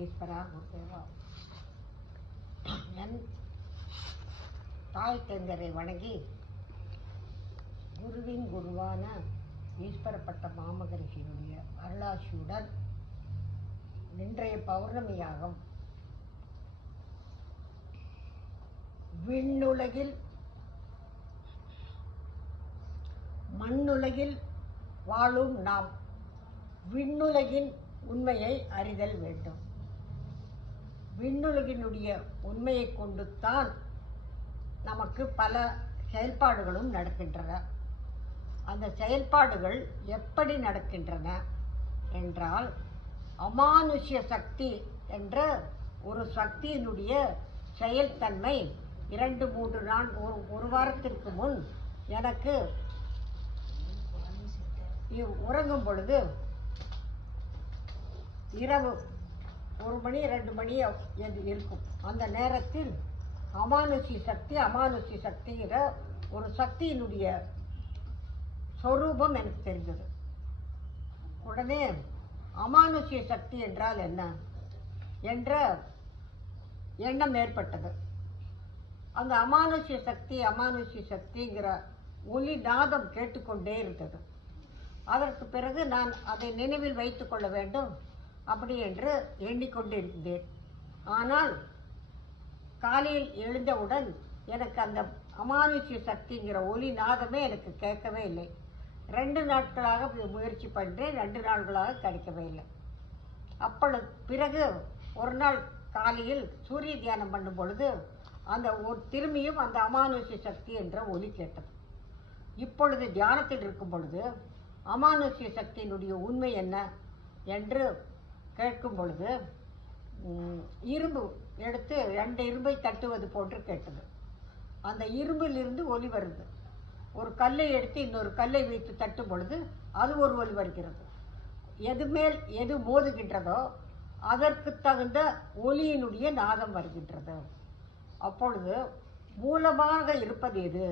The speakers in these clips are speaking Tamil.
ஈஸ்வரா குருதேவா. என் தாய் தந்தரை வணங்கி குருவின் குருவான ஈஸ்வரப்பட்ட மாமகரிஷியினுடைய அருளாசியுடன் இன்றைய பௌர்ணமியாகும் விண்ணுலகில் மண்ணுலகில் வாழும் நாம் விண்ணுலகின் உண்மையை அறிதல் வேண்டும். விண்ணுலகினுடைய உண்மையை கொண்டுத்தான் நமக்கு பல செயல்பாடுகளும் நடக்கின்றன. அந்த செயல்பாடுகள் எப்படி நடக்கின்றன என்றால், அமானுஷ்ய சக்தி என்ற ஒரு சக்தியினுடைய செயல்தன்மை 2-3 நாள் ஒரு வாரத்திற்கு முன் எனக்கு உறங்கும் பொழுது இரவு 1 மணி 2 மணி இருக்கும். அந்த நேரத்தில் அமானுஷ்ய சக்திங்கிற ஒரு சக்தியினுடைய சொரூபம் எனக்கு தெரிந்தது. உடனே அமானுஷ்ய சக்தி என்றால் என்ன என்ற எண்ணம் ஏற்பட்டது. அந்த அமானுஷ்ய சக்திங்கிற ஒலி நாதம் கேட்டுக்கொண்டே இருந்தது. அதற்கு பிறகு நான் அதை நினைவில் வைத்து கொள்ள வேண்டும் அப்படி என்று எண்ணிக்கொண்டிருந்தேன். ஆனால் காலையில் எழுந்தவுடன் எனக்கு அந்த அமானுஷ்ய சக்திங்கிற ஒலி நாதமே எனக்கு கேட்கவே இல்லை. 2 நாட்களாக முயற்சி பண்ணுறேன், 2 நாட்களாக கிடைக்கவே இல்லை. அப்பொழுது பிறகு ஒரு நாள் காலையில் சூரிய தியானம் பண்ணும் பொழுது திரும்பியும் அந்த அமானுஷ்ய சக்தி என்ற ஒலி கேட்டது. இப்பொழுது தியானத்தில் இருக்கும் பொழுது அமானுஷ்ய சக்தியினுடைய உண்மை என்ன என்று கேட்கும் பொழுது இரும்பு எடுத்து 2 இரும்பை தட்டுவது போன்று கேட்டது. அந்த இரும்பிலிருந்து ஒலி வருது. ஒரு கல்லை எடுத்து இன்னொரு கல்லை வைத்து தட்டும் பொழுது அது ஒரு ஒலி வருகிறது. எது மேல் எது மோதுகின்றதோ அதற்கு தகுந்த ஒலியினுடைய நாதம் வருகின்றது. அப்பொழுது மூலமாக இருப்பது எது?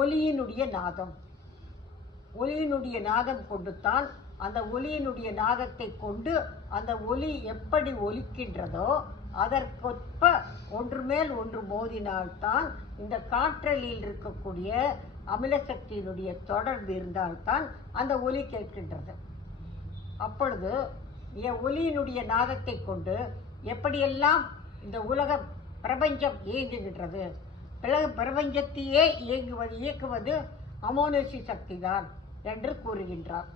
ஒலியினுடைய நாதம். ஒலியினுடைய நாதம் கொண்டுத்தான் அந்த ஒலியினுடைய நாதத்தை கொண்டு அந்த ஒலி எப்படி ஒலிக்கின்றதோ அதற்கொப்ப ஒன்று மேல் ஒன்று மோதினால்தான் இந்த காற்றலில் இருக்கக்கூடிய அமிலசக்தியினுடைய தொடர்பு இருந்தால்தான் அந்த ஒலி கேட்கின்றது. அப்பொழுது ஒலியினுடைய நாதத்தை கொண்டு எப்படியெல்லாம் இந்த பிரபஞ்சம் இயங்குகின்றது, பிரபஞ்சத்தையே இயக்குவது அமானுஷ்ய சக்தி தான் என்று கூறுகின்றார்.